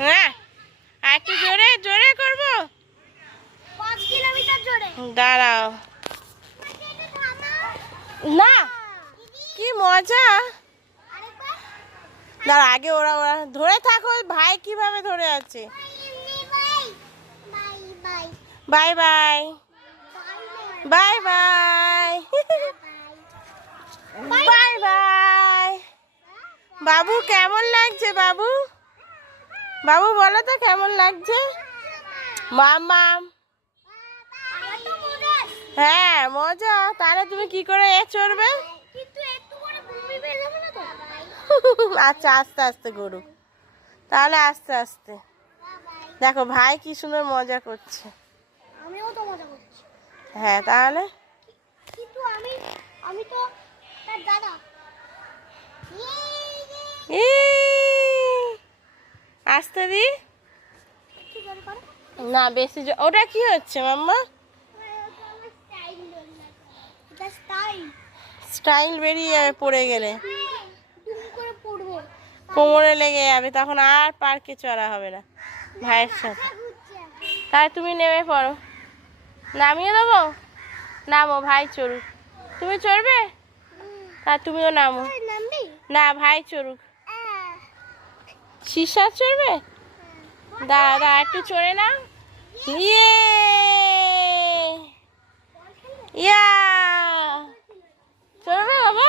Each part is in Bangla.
হ্যাঁ আর একটু জোরে জোরে করবো। 5 কিলোমিটার জোরে। দাঁড়াও না, কি মজা। দাঁড়া আগে ওরা ওরা ধরে থাকো, ভাই কিভাবে ধরে আছে। Bye bye bye bye bye bye. বাবু কেমন লাগছে বাবু? বাবু বলো তো কেমন লাগছে? মামাম হ্যাঁ মজা। তাহলে তুমি কি করে চড়বে? আচ্ছা আস্তে আস্তে করুক তাহলে, আস্তে আস্তে। দেখো ভাই কি সুন্দর মজা করছে। আমিও তো মজা করছি। হ্যাঁ তাহলে কিন্তু আমি তো তার দাদা। আস্তে দি না বেশি ওটা কি হচ্ছে মাম্মা? স্টাইল বেরিয়ে পড়ে গেলে কোমরে লেগে যাবে, তখন আর পার্কে চড়া হবে না ভাইয়ের সাথে। তাই তুমি নেমে পড়ো, নামিয়ে দেবো। নামো ভাই চড়ুক, তুমি চড়বে? তা তুমিও নামো। না ভাই চড়ুক। শীর্ষা চড়বে? দাদা একটু চড়ে না। ইয়ে ইয়া চড়বে বাবা?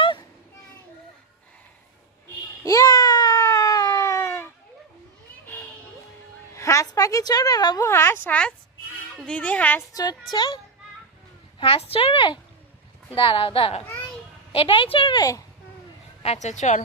ইয়া হাঁস পাখি চড়বে বাবু? হাঁস হাঁস দিদি হাঁস চড়ছে। হাঁস চড়বে? দাঁড়াও দাঁড়াও, এটাই চড়বে? আচ্ছা চল।